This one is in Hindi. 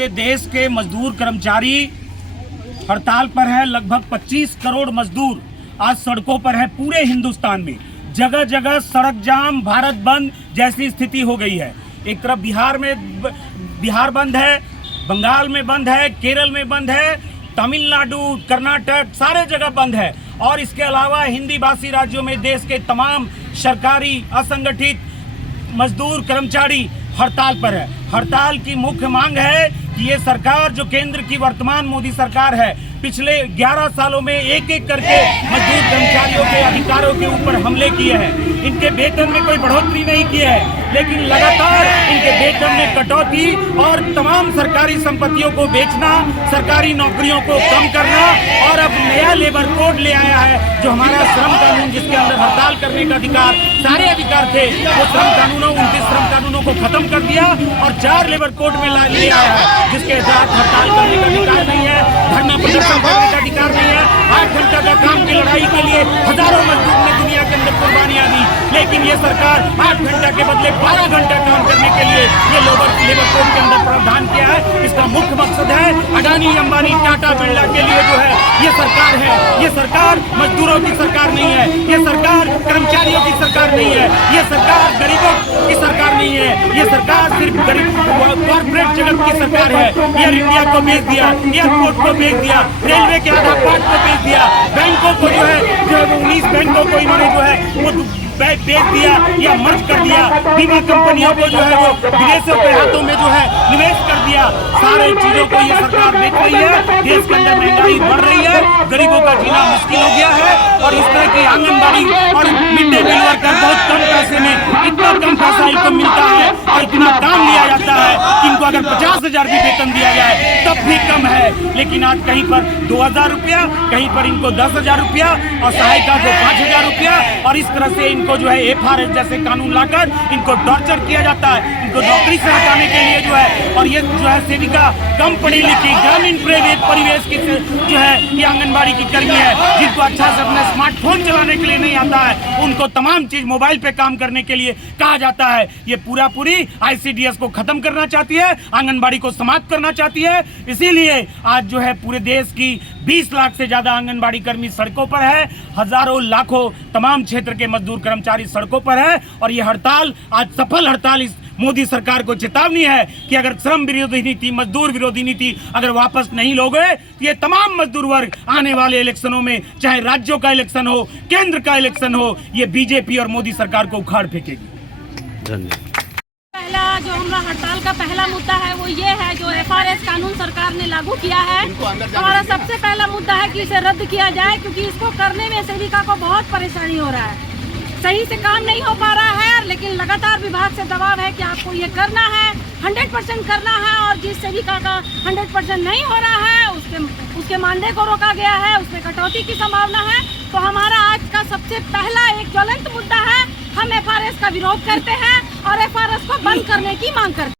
पूरे देश के मजदूर कर्मचारी हड़ताल पर है। लगभग 25 करोड़ मजदूर आज सड़कों पर है। पूरे हिंदुस्तान में जगह जगह सड़क जाम, भारत बंद जैसी स्थिति हो गई है। एक तरफ बिहार बंद है, बंगाल में बंद है, केरल में बंद है, तमिलनाडु, कर्नाटक सारे जगह बंद है। और इसके अलावा हिंदी भाषी राज्यों में देश के तमाम सरकारी असंगठित मजदूर कर्मचारी हड़ताल पर है। हड़ताल की मुख्य मांग है कि ये सरकार जो केंद्र की वर्तमान मोदी सरकार है, पिछले 11 सालों में एक एक करके मजदूर कर्मचारियों के अधिकारों के ऊपर हमले किए हैं। इनके वेतन में कोई बढ़ोतरी नहीं की है, लेकिन लगातार इनके वेतन में कटौती और तमाम सरकारी संपत्तियों को बेचना, सरकारी नौकरियों को कम करना और अब नया लेबर कोड ले आया है जो हमारा श्रम कानून, जिसके अंदर हड़ताल करने का अधिकार, सारे अधिकार थे, वो श्रम कानूनों 29 श्रम कानूनों को खत्म कर दिया और 4 लेबर कोड में ले आया है, जिसके तहत हड़ताल करने का अधिकार नहीं है, धरना प्रदर्शन करने का अधिकार नहीं है। 8 घंटा का काम की लड़ाई के लिए हजारों मजदूर ने दुनिया के अंदर कुर्बानियां दी, लेकिन ये सरकार 8 घंटा के बदले 12 घंटा काम करने के लिए ये लेबर कोड के अंदर प्रावधान किया है। इसका मुख्य मकसद है अडानी, अंबानी, टाटा, बिरला के लिए जो है ये सरकार है। ये सरकार मजदूरों की सरकार नहीं है, ये सरकार कर्मचारियों की सरकार नहीं है, ये सरकार गरीबों की सरकार नहीं है, ये सरकार सिर्फ कॉर्पोरेट जगत की सरकार है। एयर इंडिया को बेच दिया, एयरपोर्ट को बेच दिया, रेलवे के आधा पार्ट को बेच दिया, बैंकों को जो है 19 बैंकों को इन्होंने जो है वो बेच दिया या मर्ज कर दिया, बीमा कंपनियों को जो है वो विदेशों के हाथों में जो है निवेश कर दिया। सारे चीजों को ये सरकार देख रही है। देश के अंदर महंगाई बढ़ रही है, गरीबों का जीना मुश्किल हो गया है और इस तरह की आंगनबाड़ी और मिड डे मील वर्कर बहुत कम पैसे में, इतना कम पैसा इनको मिलता है और इतना काम लिया जाता है कि इनको अगर 50,000 भी वेतन दिया जाए तब भी कम है। लेकिन आज कहीं पर 2,000 रुपया, कहीं पर इनको 10,000 रुपया और सहायता को 5,000 रुपया, और इस तरह से इनको जो है FRS जैसे कानून लाकर इनको टॉर्चर किया जाता है, इनको नौकरी से हटाने के लिए जो है। और ये जो है सेविका कम पढ़ी लिखी ग्रामीण परिवेश की जो है ये आंगनबाड़ी की कर्मी है, जिनको अच्छा से अपना स्मार्टफोन चलाने के लिए नहीं आता है, उनको तमाम चीज मोबाइल पे काम करने के लिए कहा जाता है। ये पूरी ICDS को खत्म करना चाहती है, आंगनबाड़ी को समाप्त करना चाहती है। इसीलिए आज जो है पूरे देश की 20 लाख से ज्यादा आंगनबाड़ी कर्मी सड़कों पर है, हजारों लाखों तमाम क्षेत्र के मजदूर कर्मचारी सड़कों पर है। और ये हड़ताल आज सफल हड़ताल इस मोदी सरकार को चेतावनी है कि अगर श्रम विरोधी नीति, मजदूर विरोधी नीति अगर वापस नहीं लोगे तो ये तमाम मजदूर वर्ग आने वाले इलेक्शनों में, चाहे राज्यों का इलेक्शन हो, केंद्र का इलेक्शन हो, ये बीजेपी और मोदी सरकार को उखाड़ फेंकेगी। धन्यवाद। पहला जो हमारा हड़ताल का पहला मुद्दा है वो ये है जो FRS कानून सरकार ने लागू किया है। हमारा सबसे पहला मुद्दा है कि इसे रद्द किया जाए, क्योंकि इसको करने में सेविका को बहुत परेशानी हो रहा है, सही से काम नहीं हो पा रहा है। लेकिन लगातार विभाग से दबाव है कि आपको ये करना है, 100% करना है, और जिस सेविका का 100% नहीं हो रहा है उसके मानदेय को रोका गया है, उसमें कटौती की संभावना है। तो हमारा आज का सबसे पहला एक ज्वलंत मुद्दा है, हम FRS का विरोध करते हैं और FRS को बंद करने की मांग करते हैं।